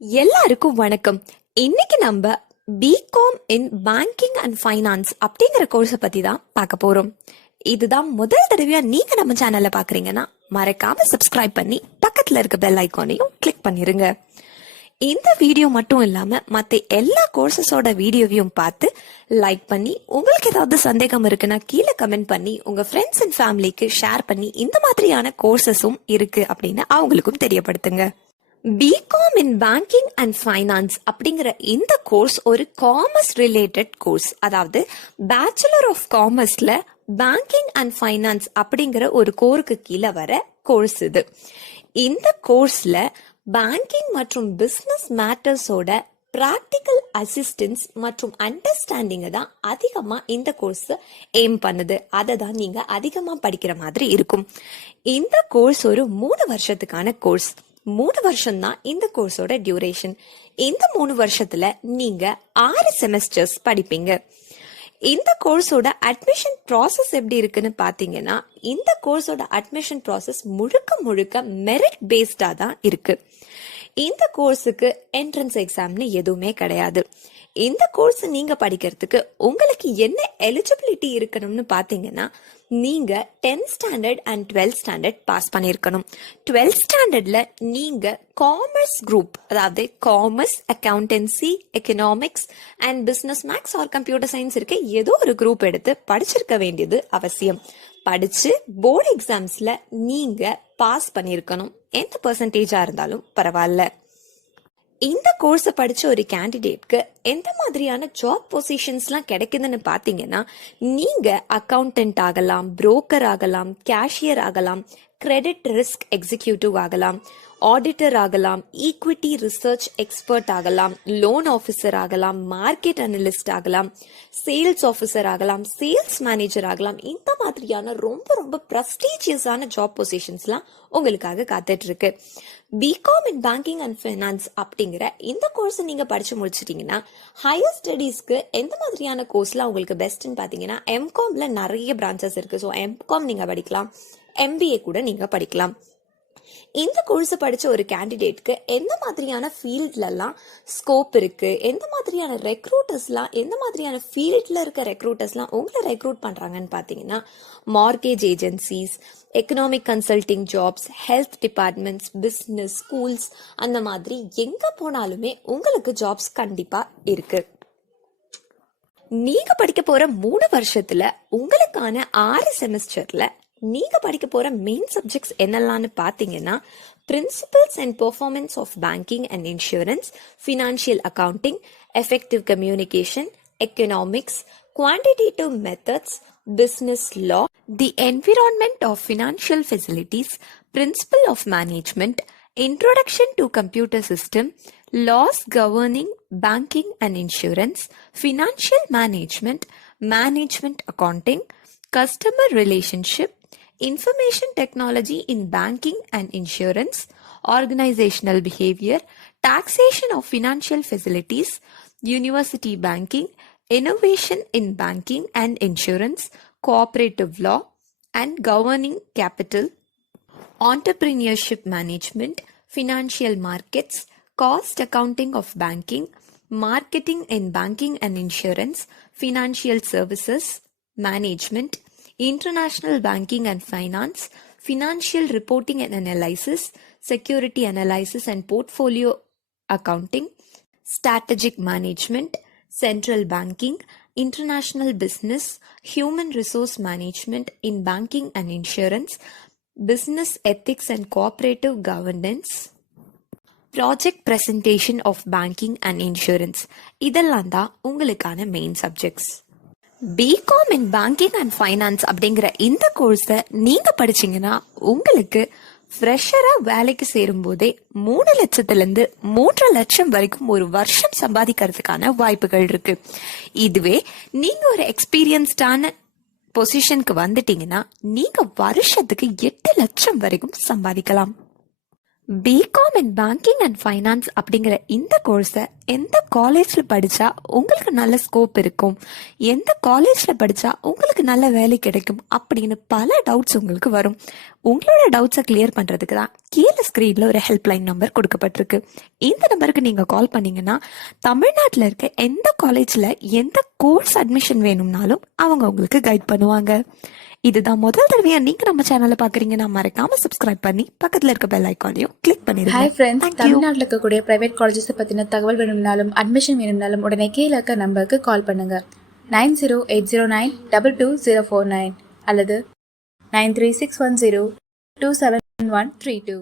எல்லாருக்கும் வணக்கம். இன்னைக்கு நம்ம BCom in banking and finance அப்படிங்கிற கோர்ஸை பத்தி தான் பார்க்க போறோம். இதுதான் முதல் தடவையா நீங்க நம்ம சேனல்ல பாக்குறீங்கன்னா மறக்காம சப்ஸ்கிரைப் பண்ணி பக்கத்துல இருக்க பெல் ஐக்கானையும் கிளிக் பண்ணிருங்க. இந்த வீடியோ மட்டும் இல்லாம மத்த எல்லா கோர்சஸோட வீடியோவையும் பார்த்து லைக் பண்ணி, உங்களுக்கு ஏதாவது சந்தேகம் இருக்குன்னா கீழே கமெண்ட் பண்ணி உங்க ஃப்ரெண்ட்ஸ் அண்ட் ஃபேமிலிக்கு ஷேர் பண்ணி இந்த மாதிரியான கோர்சஸும் இருக்கு அப்படின்னு அவங்களுக்கும் தெரியப்படுத்துங்க. BCom in banking and finance அப்படிங்கிற இந்த கோர்ஸ் ஒரு காமர்ஸ் ரிலேட்டட் கோர்ஸ். அதாவது பேச்சுலர் ஆஃப் காமர்ஸ்ல பேங்கிங் அண்ட் ஃபைனான்ஸ் அப்படிங்கிற ஒரு கோருக்கு கீழே வர கோர்ஸ் இது. இந்த கோர்ஸ்ல பேங்கிங் மற்றும் பிசினஸ் மேட்டர்ஸோட பிராக்டிக்கல் அசிஸ்டன்ஸ் மற்றும் அண்டர்ஸ்டாண்டிங் தான் அதிகமா இந்த கோர்ஸ் எய்ம் பண்ணுது. அதை தான் நீங்க அதிகமா படிக்கிற மாதிரி இருக்கும். இந்த கோர்ஸ் ஒரு 3 வருஷத்துக்கான கோர்ஸ். 3 வருஷம் தான் இந்த கோர்ஸோட டியூரேஷன். இந்த 3 வருஷத்துல நீங்க 6 செமஸ்டர்ஸ் படிப்பீங்க. இந்த கோர்ஸோட அட்மிஷன் ப்ராசஸ் எப்படி இருக்குன்னு பாத்தீங்கன்னா, இந்த கோர்ஸோட அட்மிஷன் ப்ராசஸ் முழுக்க மெரிட் பேஸ்டா தான் இருக்கு. இந்த கோர்ஸுக்கு என்ட்ரன்ஸ் எக்ஸாம்னு எதுவுமே கிடையாது. இந்த கோர்ஸ் நீங்க படிக்கிறதுக்கு உங்களுக்கு என்ன எலிஜிபிலிட்டி இருக்கணும்னு பாத்தீங்கன்னா, நீங்க 10th standard and 12th standard pass பண்ணிருக்கணும். 12th ஸ்டாண்டர்ட்ல நீங்க காமர்ஸ் குரூப், அதாவது commerce, accountancy, economics and business maths or computer science இருக்க ஏதோ ஒரு குரூப் எடுத்து படிச்சிருக்க வேண்டியது அவசியம். படிச்சு போர்டு எக்ஸாம்ஸ்ல நீங்க பாஸ் பண்ணிருக்கணும். எந்த பெர்சன்டேஜா இருந்தாலும் பரவாயில்ல. இந்த கோர்ஸை படிச்ச ஒரு கேண்டிடேட்க்கு எந்த மாதிரியான ஜாப் பொசிஷன்ஸ்லாம் கிடைக்குதுன்னு பாத்தீங்கன்னா, நீங்க அக்கவுண்டன்ட் ஆகலாம், புரோக்கர் ஆகலாம், கேஷியர் ஆகலாம், கிரெடிட் ரிஸ்க் எக்ஸிக்யூட்டிவ் ஆகலாம், ஆடிட்டர் ஆகலாம், ஈக்விட்டி ரிசர்ச் எக்ஸ்பர்ட் ஆகலாம், லோன் ஆஃபீஸர் ஆகலாம், மார்க்கெட் அனலிஸ்ட் ஆகலாம், சேல்ஸ் ஆஃபீஸர் ஆகலாம், சேல்ஸ் மேனேஜர் ஆகலாம். இந்த மாதிரியான ரொம்ப பிரஸ்டீஜியஸான ஜாப் பொசிஷன்ஸ்லாம் உங்களுக்காக காத்துட்டு இருக்கு. BCom in banking and finance அப்படிங்கிற இந்த கோர்ஸ் நீங்க படிச்சு முடிச்சிட்டீங்கன்னா, ஹையர் ஸ்டடீஸ்க்கு எந்த மாதிரியான கோர்ஸ்லாம் உங்களுக்கு பெஸ்ட்னு பாத்தீங்கன்னா, எம்காம்ல நிறைய பிரான்ச்சஸ் இருக்கு. ஸோ எம்காம் நீங்க படிக்கலாம், எம்பிஏ கூட நீங்க படிக்கலாம். இந்த கோர்ஸ் படிச்ச ஒரு கேண்டிடேட்க்கு எந்த மாதிரியான ஃபீல்ட்லாம் ஸ்கோப் இருக்கு, எந்த மாதிரியான ரெக்ரூட்டர்ஸ்லாம், எந்த மாதிரியான ஃபீல்ட்ல இருக்க ரெக்ரூட்டர்ஸ்லாம் உங்களை ரெக்ரூட் பண்றாங்கன்னு பாத்தீங்கன்னா, mortgage agencies, economic consulting jobs, health departments, business, schools, அந்த மாதிரி எங்க போனாலுமே உங்களுக்கு ஜாப்ஸ் கண்டிப்பா இருக்கு. நீங்க படிக்க போற 3 வருஷத்துல உங்களுக்கான 6 செமஸ்டர்ல நீங்க படிக்க போற மெயின் சப்ஜெக்ட்ஸ் என்னெல்லாம்னு பாத்தீங்கன்னா, principles and performance of banking and insurance, financial accounting, effective communication, economics, quantitative methods, business law, the environment of financial facilities, principle of management, introduction to computer system, laws governing banking and insurance, financial management, management accounting, customer relationship, information technology in banking and insurance, organizational behavior, taxation of financial facilities, university banking, innovation in banking and insurance, cooperative law and governing capital, entrepreneurship management, financial markets, cost accounting of banking, marketing in banking and insurance, financial services, management, international banking and finance, financial reporting and analysis, security analysis and portfolio accounting, strategic management, central banking, international business, human resource management in banking and insurance, business ethics and cooperative governance, project presentation of banking and insurance. இதெல்லாம் தான் உங்களுக்கான main subjects. BCom in banking and finance அப்படிங்கிற இந்த கோர்ஸை நீங்க படிச்சீங்கன்னா, உங்களுக்கு ஃப்ரெஷரா வேலைக்கு சேரும் போதே 3 லட்சத்திலிருந்து 3 லட்சம் வரைக்கும் ஒரு வருஷம் சம்பாதிக்கிறதுக்கான வாய்ப்புகள் இருக்கு. இதுவே நீங்க ஒரு எக்ஸ்பீரியன்ஸ்டான பொசிஷனுக்கு வந்துட்டீங்கன்னா, நீங்க வருஷத்துக்கு 8 லட்சம் வரைக்கும் சம்பாதிக்கலாம். BCom in banking and finance அப்படிங்கிற இந்த கோர்ஸை எந்த காலேஜில் படித்தா உங்களுக்கு நல்ல ஸ்கோப் இருக்கும், எந்த காலேஜில் படித்தா உங்களுக்கு நல்ல வேலை கிடைக்கும் அப்படின்னு பல டவுட்ஸ் உங்களுக்கு வரும். உங்களோட டவுட்ஸை கிளியர் பண்ணுறதுக்கு தான் கீழே ஸ்க்ரீனில் ஒரு ஹெல்ப்லைன் நம்பர் கொடுக்கப்பட்டிருக்கு. இந்த நம்பருக்கு நீங்கள் கால் பண்ணிங்கன்னா தமிழ்நாட்டில் இருக்க எந்த காலேஜில் எந்த கோர்ஸ் அட்மிஷன் வேணும்னாலும் அவங்க உங்களுக்கு கைட் பண்ணுவாங்க. இதுதான் முதல் தடவையா நீங்க நம்ம சேனலை பாக்குறீங்கன்னா மறக்காம சப்ஸ்கிரைப் பண்ணி பக்கத்துல இருக்க பெல் ஐகானையும் கிளிக் பண்ணிருங்க. ஹாய் ஃப்ரெண்ட்ஸ், தமிழ்நாட்டில் இருக்கக்கூடிய பிரைவேட் காலேஜஸ் பற்றின தகவல் வேணும்னாலும் அட்மிஷன் வேணும்னாலும் உடனே கீழே இருக்க நம்பருக்கு கால் பண்ணுங்க. 9080922049 அல்லது 93610273132.